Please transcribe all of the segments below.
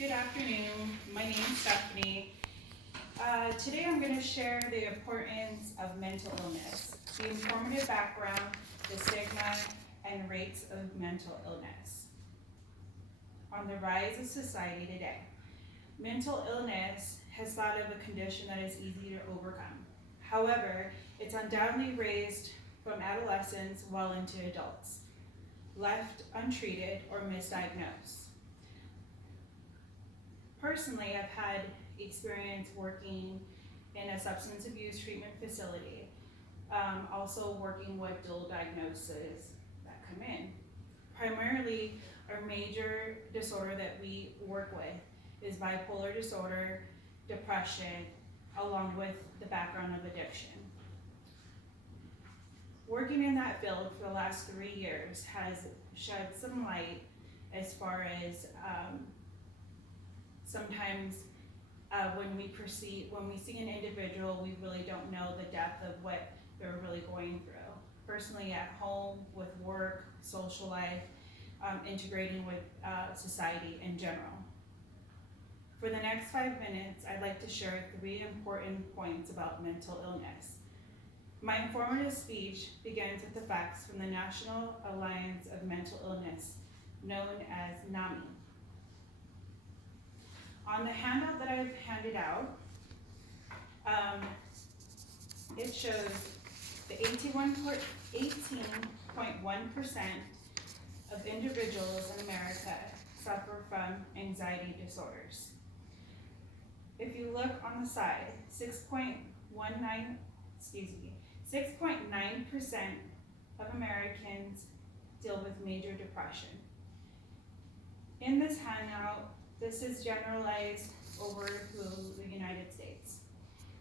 Good afternoon. My name is Stephanie. Today I'm going to share the importance of mental illness, the informative background, the stigma, and rates of mental illness on the rise of society today. Mental illness has thought of a condition that is easy to overcome. However, it's undoubtedly raised from adolescents well into adults, left untreated or misdiagnosed. Personally, I've had experience working in a substance abuse treatment facility, also working with dual diagnoses that come in. Primarily, our major disorder that we work with is bipolar disorder, depression, along with the background of addiction. Working in that field for the last 3 years has shed some light as far as sometimes when we see an individual, we really don't know the depth of what they're really going through. Personally, at home, with work, social life, integrating with society in general. For the next 5 minutes, I'd like to share 3 important points about mental illness. My informative speech begins with the facts from the National Alliance of Mental Illness, known as NAMI. On the handout that I've handed out, it shows the 18.1% of individuals in America suffer from anxiety disorders. If you look on the side, 6.9% of Americans deal with major depression. In this handout, this is generalized over to the United States.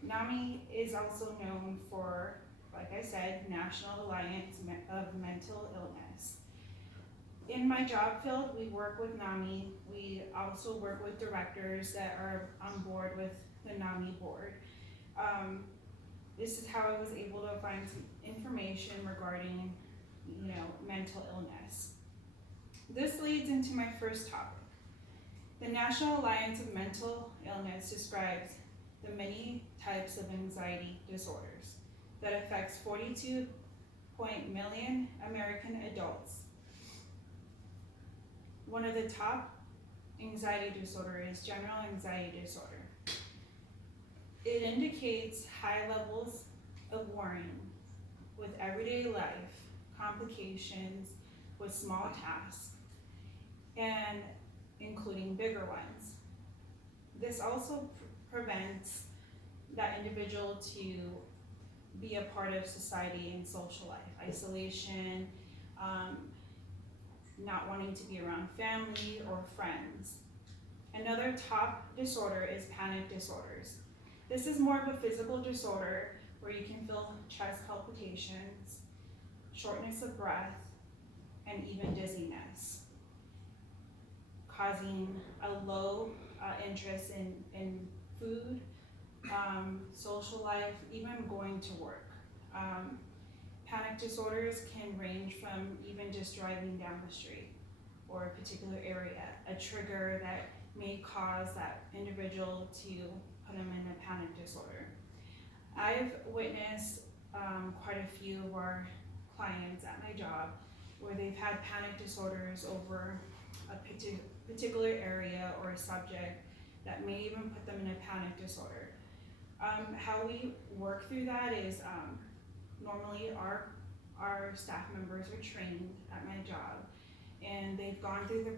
NAMI is also known for, like I said, National Alliance of Mental Illness. In my job field, we work with NAMI. We also work with directors that are on board with the NAMI board. This is how I was able to find some information regarding, mental illness. This leads into my first topic. The National Alliance of Mental Illness describes the many types of anxiety disorders that affects 42 million American adults. One of the top anxiety disorder is general anxiety disorder. It indicates high levels of worrying with everyday life, complications with small tasks, and including bigger ones. This also prevents that individual to be a part of society and social life. Isolation, not wanting to be around family or friends. Another top disorder is panic disorders. This is more of a physical disorder where you can feel chest palpitations, shortness of breath, and even dizziness, causing a low interest in food, social life, even going to work. Panic disorders can range from even just driving down the street or a particular area, a trigger that may cause that individual to put them in a panic disorder. I've witnessed quite a few of our clients at my job where they've had panic disorders over a particular area or a subject that may even put them in a panic disorder. How we work through that is normally our staff members are trained at my job and they've gone through the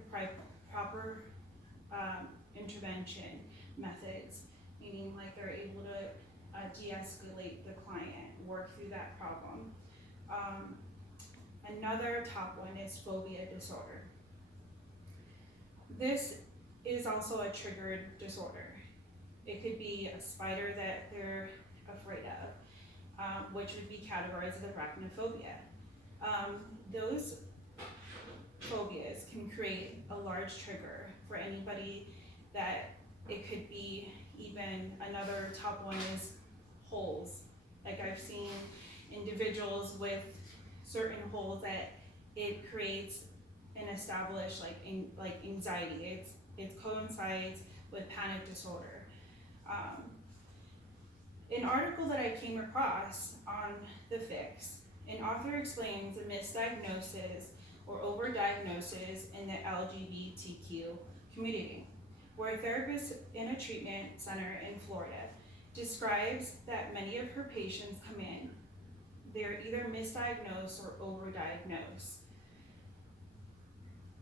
proper intervention methods, meaning like they're able to de-escalate the client, work through that problem. Another top one is phobia disorder. This is also a triggered disorder. It could be a spider that they're afraid of, which would be categorized as arachnophobia. Those phobias can create a large trigger for anybody. That it could be even another top one is holes. Like I've seen individuals with certain holes that it creates and establish like anxiety. it coincides with panic disorder. Um, an article that I came across on The Fix, an author explains a misdiagnosis or overdiagnosis in the LGBTQ community, where a therapist in a treatment center in Florida describes that many of her patients come in, they're either misdiagnosed or overdiagnosed.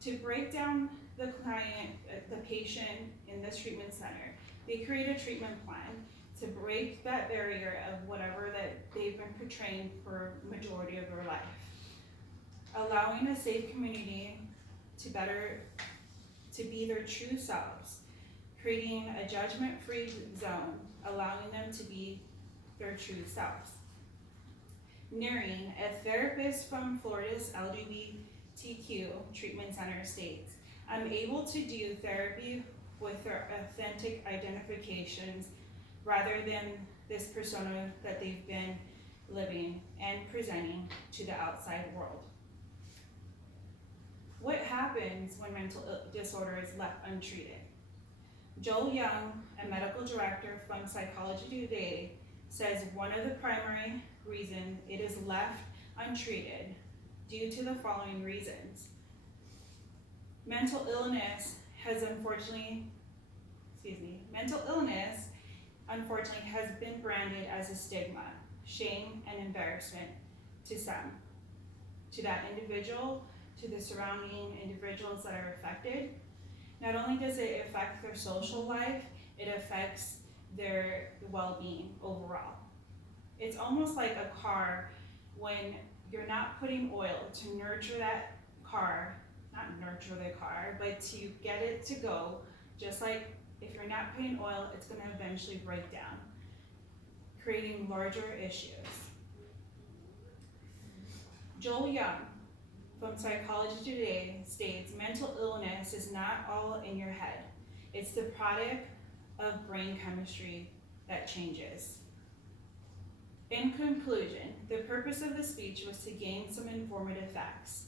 To break down the client, the patient in this treatment center, they create a treatment plan to break that barrier of whatever that they've been portraying for majority of their life. Allowing a safe community to be their true selves, creating a judgment-free zone, allowing them to be their true selves. Nearing, a therapist from Florida's LGBTQ treatment center states, I'm able to do therapy with their authentic identifications rather than this persona that they've been living and presenting to the outside world. What happens when mental disorder is left untreated? Joel Young, a medical director from Psychology Today, says one of the primary reasons it is left untreated due to the following reasons. Mental illness unfortunately has been branded as a stigma, shame, and embarrassment to some, to that individual, to the surrounding individuals that are affected. Not only does it affect their social life, it affects their well-being overall. It's almost like a car when you're not putting oil to nurture that car, not nurture the car, but to get it to go, just like if you're not putting oil, it's going to eventually break down, creating larger issues. Joel Young from Psychology Today states, mental illness is not all in your head. It's the product of brain chemistry that changes. In conclusion, the purpose of the speech was to gain some informative facts,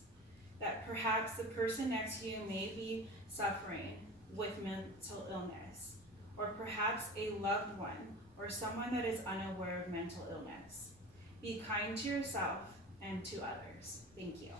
that perhaps the person next to you may be suffering with mental illness, or perhaps a loved one, or someone that is unaware of mental illness. Be kind to yourself and to others. Thank you.